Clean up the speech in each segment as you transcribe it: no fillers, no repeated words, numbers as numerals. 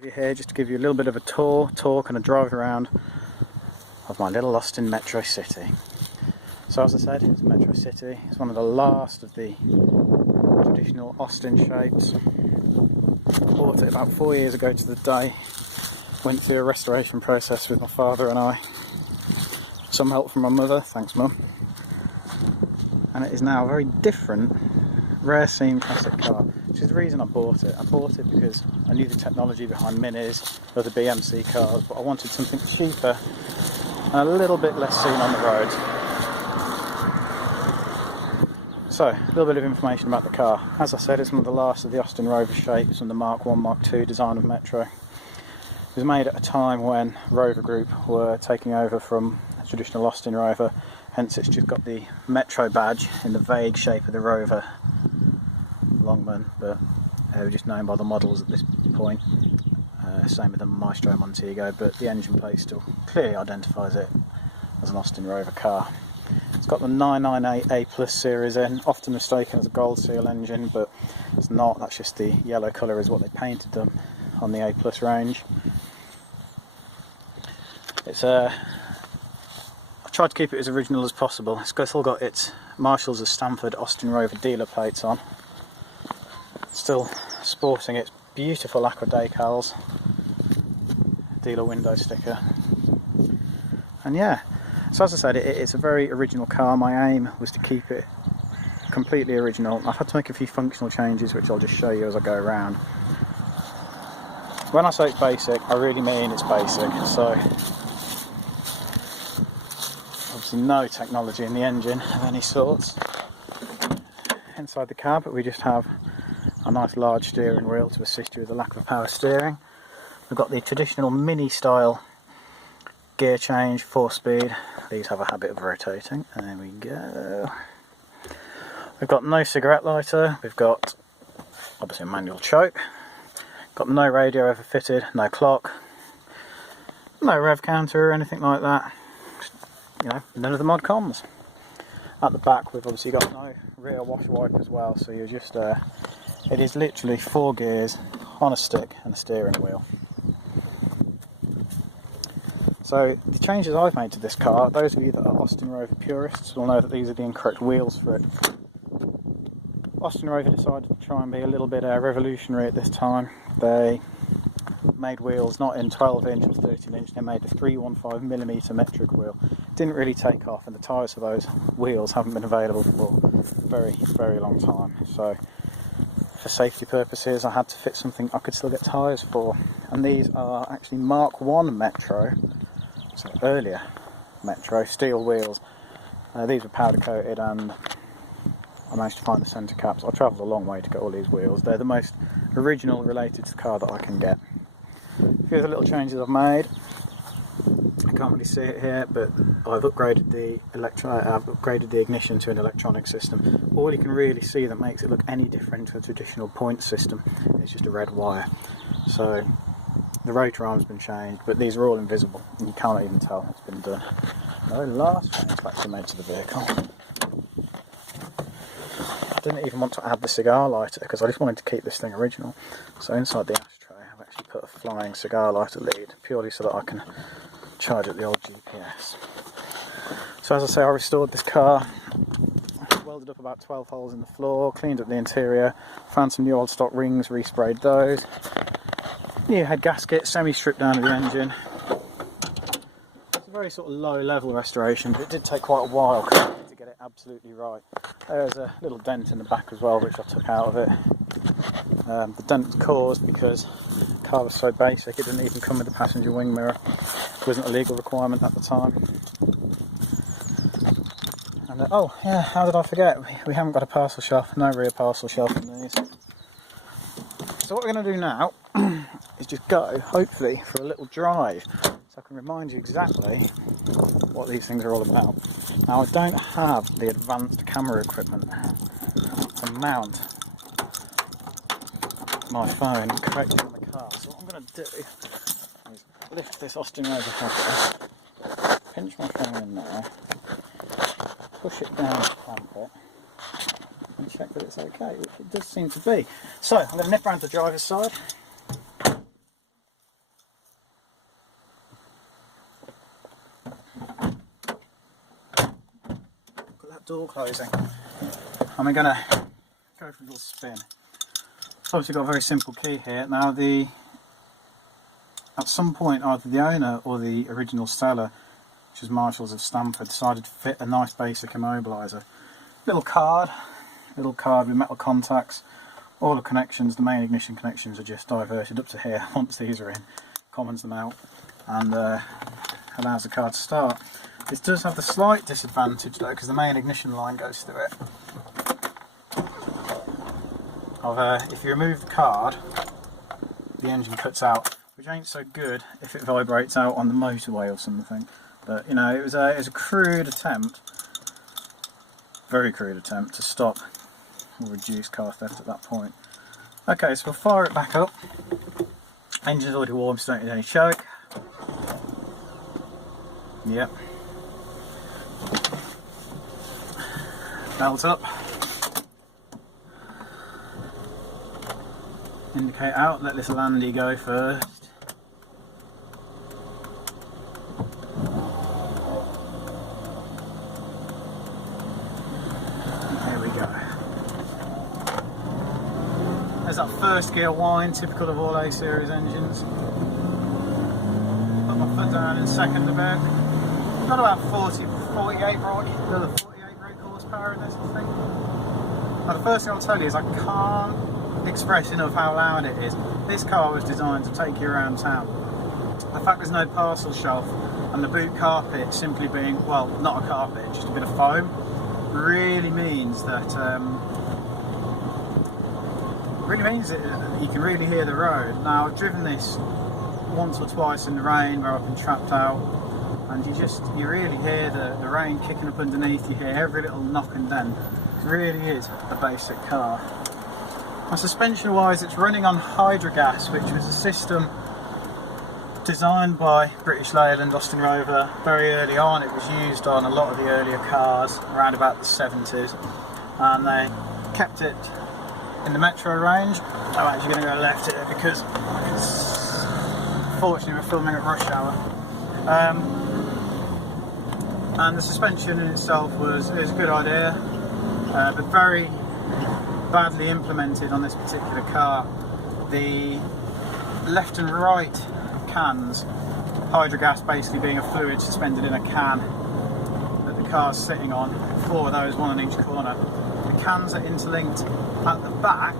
Here just to give you a little bit of a talk and a drive around of my little Austin Metro City. So as I said, it's Metro City. It's one of the last of the traditional Austin shapes. Bought it about 4 years ago to the day. Went through a restoration process with my father and I. Some help from my mother, thanks Mum. And it is now a very different, rare scene classic car, which is the reason I bought it. I bought it because I knew the technology behind Minis, other BMC cars, but I wanted something cheaper and a little bit less seen on the road. So, a little bit of information about the car. As I said, it's one of the last of the Austin Rover shapes and the Mark I, Mark II design of Metro. It was made at a time when Rover Group were taking over from a traditional Austin Rover, hence it's just got the Metro badge in the vague shape of the Rover Longman, but they were just known by the models at this point. Same with the Maestro Montego, but the engine plate still clearly identifies it as an Austin Rover car. It's got the 998 A Plus series in, often mistaken as a Gold Seal engine, but it's not. That's just the yellow colour is what they painted them on the A Plus range. It's I've tried to keep it as original as possible. It's still got its Marshalls of Stamford Austin Rover dealer plates on. Still sporting its beautiful aqua decals, dealer window sticker, and yeah, so as I said, it's a very original car. My aim was to keep it completely original. I've had to make a few functional changes which I'll just show you as I go around. When I say it's basic, I really mean it's basic. So obviously no technology in the engine of any sorts inside the car, but we just have a nice large steering wheel to assist you with the lack of power steering. We've got the traditional mini style gear change, 4-speed. These have a habit of rotating. There we go. We've got no cigarette lighter. We've got obviously a manual choke. Got no radio ever fitted, no clock, no rev counter or anything like that. You know, none of the mod cons. At the back we've obviously got no rear wash wipe as well, so you're just it is literally 4 gears on a stick and a steering wheel. So the changes I've made to this car, those of you that are Austin Rover purists will know that these are the incorrect wheels for it. Austin Rover decided to try and be a little bit revolutionary at this time. They made wheels not in 12-inch or 13-inch, they made a 315mm metric wheel. Didn't really take off, and the tyres for those wheels haven't been available for a very, very long time. So for safety purposes I had to fit something I could still get tyres for, and these are actually Mark I Metro, so earlier Metro steel wheels. These were powder coated and I managed to find the centre caps. I travelled a long way to get all these wheels. They're the most original related to the car that I can get. A few of the little changes I've made. I can't really see it here, but I've upgraded the ignition to an electronic system. All you can really see that makes it look any different to a traditional point system is just a red wire. So the rotor arm's been changed, but these are all invisible and you can't even tell it's been done. The last change I've actually made to the vehicle, I didn't even want to add the cigar lighter because I just wanted to keep this thing original. So inside the ashtray I've actually put a flying cigar lighter lead, purely so that I can charge at the old GPS. So as I say, I restored this car, welded up about 12 holes in the floor, cleaned up the interior, found some new old stock rings, resprayed those, new head gasket, semi-stripped down of the engine. It's a very sort of low level restoration, but it did take quite a while to get it absolutely right. There's a little dent in the back as well, which I took out of it. The dent was caused because the car was so basic it didn't even come with a passenger wing mirror. It wasn't a legal requirement at the time. And oh yeah, how did I forget? We haven't got a parcel shelf, no rear parcel shelf in these. So what we're going to do now is just go, hopefully, for a little drive, so I can remind you exactly what these things are all about. Now I don't have the advanced camera equipment to mount my phone correctly on the car, so what I'm going to do is lift this Austin Rover header, pinch my phone in there, push it down to clamp it, and check that it's okay, which it does seem to be. So I'm going to nip round to the driver's side. door closing. And we're going to go for a little spin. It's obviously got a very simple key here. Now at some point either the owner or the original seller, which is Marshalls of Stamford, decided to fit a nice basic immobiliser. Little card with metal contacts. All the connections, the main ignition connections, are just diverted up to here once these are in. Commons them out and allows the car to start. This does have the slight disadvantage though, because the main ignition line goes through it. If you remove the card, the engine cuts out, which ain't so good if it vibrates out on the motorway or something. But you know, it was a crude attempt, very crude attempt to stop or reduce car theft at that point. Okay, so we'll fire it back up. Engine's already warm, so don't need any choke. Yep. Belt up. Indicate out, let this landy go first. Here we go. There's that first gear whine, typical of all A series engines. Put my foot down in second a bit. Got about 48 brake horsepower in this thing. Now the first thing I'll tell you is I can't express enough how loud it is. This car was designed to take you around town. The fact there's no parcel shelf and the boot carpet simply being, well, not a carpet, just a bit of foam, really means that you can really hear the road. Now I've driven this once or twice in the rain where I've been trapped out, and you really hear the rain kicking up underneath. You hear every little knock and dent. It really is a basic car. Now, suspension wise, it's running on Hydrogas, which was a system designed by British Leyland Austin Rover very early on. It was used on a lot of the earlier cars around about the 70s, and they kept it in the metro range. I'm actually going to go left here because fortunately we're filming at rush hour. And the suspension in itself was a good idea, but very badly implemented on this particular car. The left and right cans, Hydrogas basically being a fluid suspended in a can that the car's sitting on, 4 of those, 1 on each corner. The cans are interlinked at the back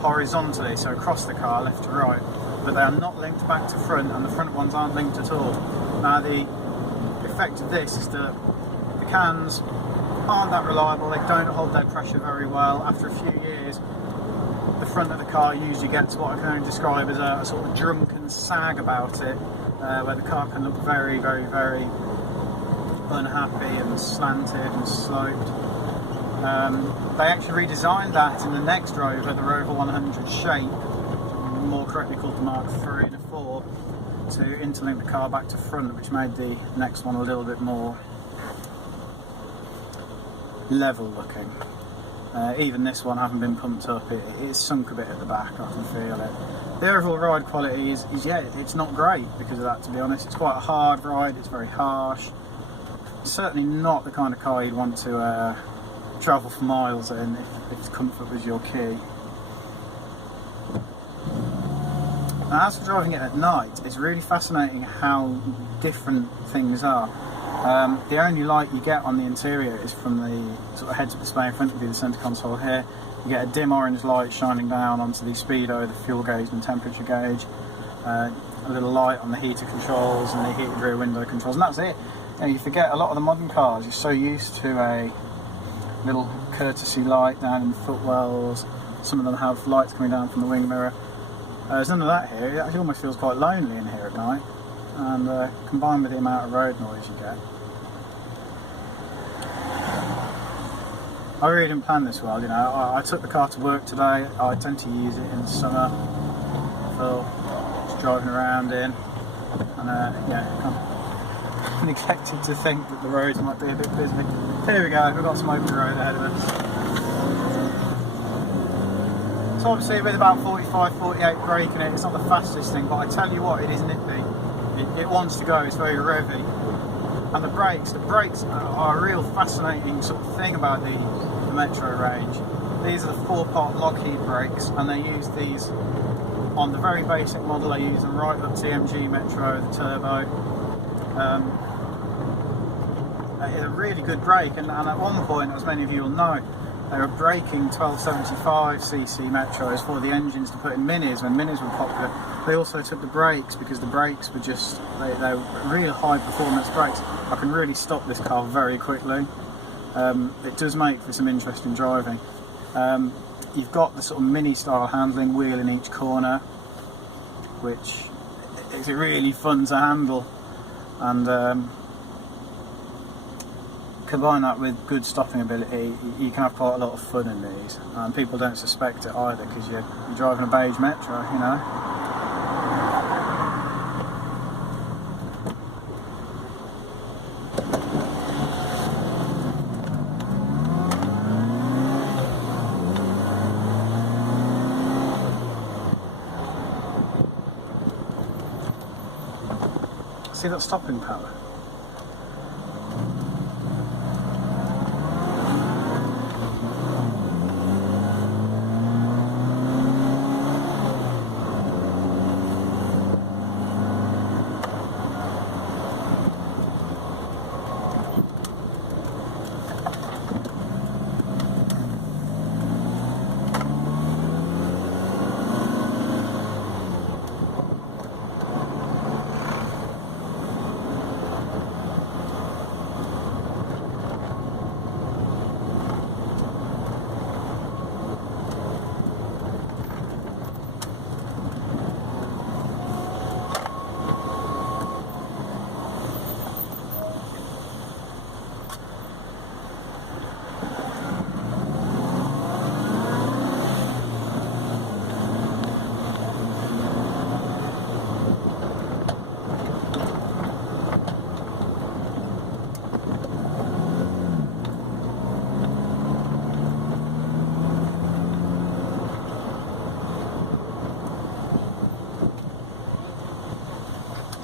horizontally, so across the car, left to right, but they are not linked back to front, and the front ones aren't linked at all. Now the effect of this is that the cans aren't that reliable, they don't hold their pressure very well. After a few years, the front of the car usually gets what I can only describe as a sort of drunken sag about it, where the car can look very, very, very unhappy and slanted and sloped. They actually redesigned that in the next Rover, the Rover 100 Shape, more correctly called the Mark III and 4, to interlink the car back to front, which made the next one a little bit more level looking. Even this one, having been pumped up, it's sunk a bit at the back, I can feel it. The overall ride quality is yeah, it's not great because of that, to be honest. It's quite a hard ride, it's very harsh. It's certainly not the kind of car you'd want to travel for miles in if comfort was your key. Now, as for driving it at night, it's really fascinating how different things are. The only light you get on the interior is from the sort of heads-up display in front of you, the centre console here. You get a dim orange light shining down onto the speedo, the fuel gauge and temperature gauge. A little light on the heater controls and the heated rear window controls, and that's it. You know, you forget a lot of the modern cars, you're so used to a little courtesy light down in the footwells. Some of them have lights coming down from the wing mirror. There's none of that here. It actually almost feels quite lonely in here at night, and combined with the amount of road noise you get. I really didn't plan this well, you know. I took the car to work today. I tend to use it in the summer for just driving around in, and yeah, kind of neglected to think that the roads might be a bit busy. Here we go, we've got some open road ahead of us. So obviously with about 45-48 brake in it, it's not the fastest thing, but I tell you what, it is nippy. It wants to go, it's very revvy. And the brakes are a real fascinating sort of thing about the Metro range. These are the 4-pot Lockheed brakes, and they use these on the very basic model. They use them right up to the MG Metro, the turbo. It's a really good brake, and at one point, as many of you will know, they were braking 1275cc Metros for the engines to put in Minis when Minis were popular. They also took the brakes because the brakes were just, they were real high performance brakes. I can really stop this car very quickly. It does make for some interesting driving. You've got the sort of Mini style handling, wheel in each corner, which is really fun to handle, and combine that with good stopping ability, you can have quite a lot of fun in these, and people don't suspect it either because you're driving a beige Metro, you know. See that stopping power?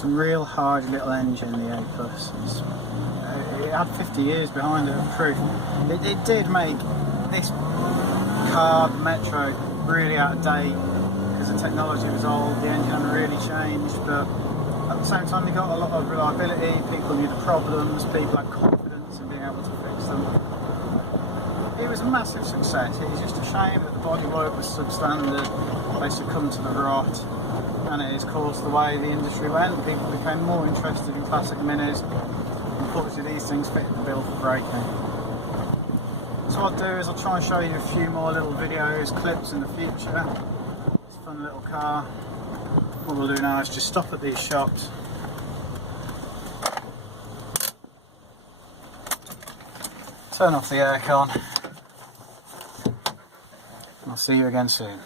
It's a real hard little engine, the A+. It had 50 years behind it of proof. It did make this car, the Metro, really out of date because the technology was old, the engine hadn't really changed, but at the same time you got a lot of reliability, people knew the problems, people had confidence in being able to fix them. It was a massive success. It was just a shame that the bodywork was substandard, they succumbed to the rot, and it has caused the way the industry went. People became more interested in classic Minis. Unfortunately, these things fit the bill for braking. So what I'll do is I'll try and show you a few more little videos, clips in the future. It's a fun little car. What we'll do now is just stop at these shops, turn off the aircon, and I'll see you again soon.